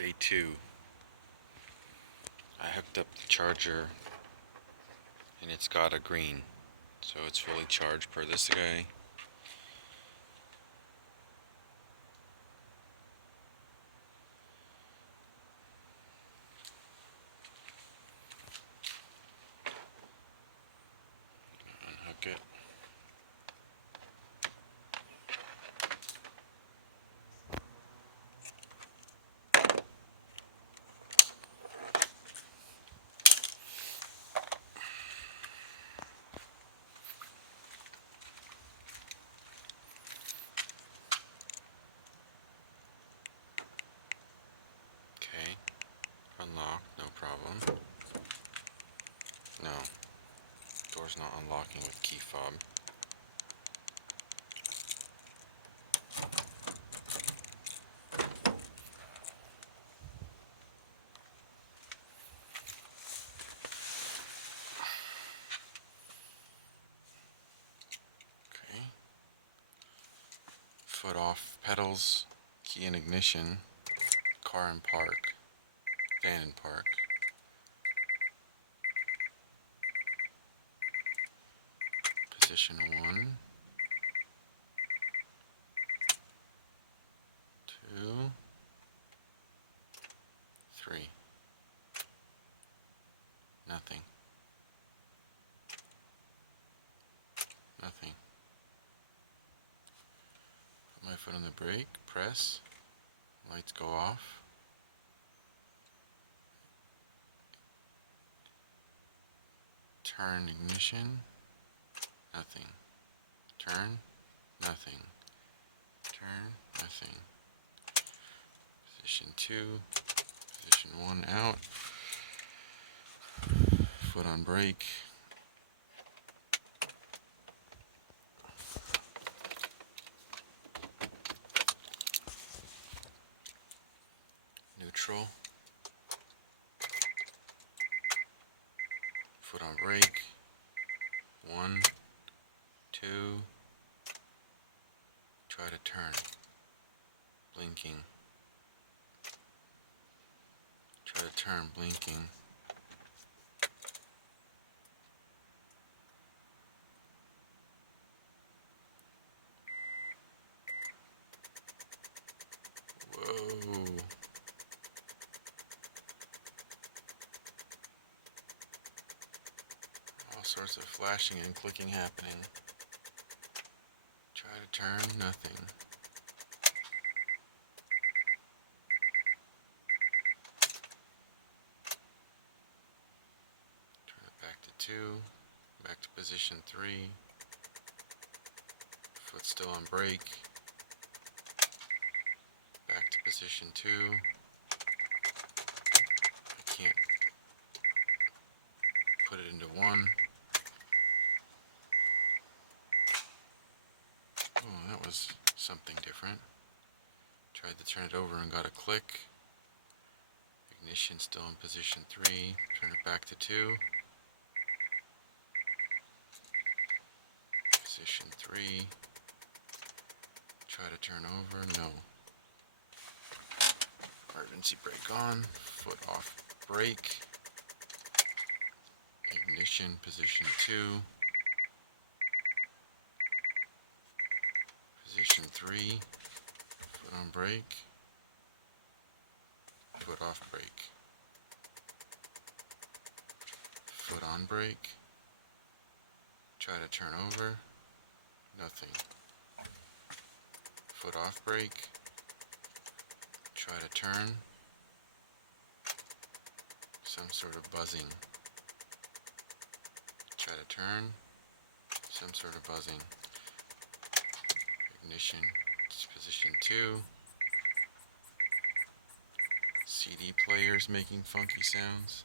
Day 2. I hooked up the charger and it's got a green, so it's fully charged per this guy. Unhook it. Okay, unlock, no problem. No, door's not unlocking with key fob. Okay, foot off, pedals, key in ignition, car in park, van in park. Position 1, 2, 3. Nothing. Nothing. Put my foot on the brake, press, lights go off. Turn ignition, nothing. Turn, nothing. Turn, nothing. Position 2, position 1 out. Foot on brake. Neutral. Foot on brake. 1, 2. Try to turn. Blinking. Try to turn, blinking. Whoa. All sorts of flashing and clicking happening. Try to turn, nothing. Turn it back to 2, back to position 3. Foot still on brake. Back to position 2. I can't put it into 1. Oh, that was something different. Tried to turn it over and got a click. Ignition still in position 3. Turn it back to 2. Position 3. Try to turn over. No. Emergency brake on. Foot off brake. Ignition position 2. Position 3. Foot on brake. Foot off brake. Foot on brake. Try to turn over. Nothing. Foot off brake. Try to turn. Some sort of buzzing. Try to turn. Some sort of buzzing. Ignition. It's position 2. CD players making funky sounds.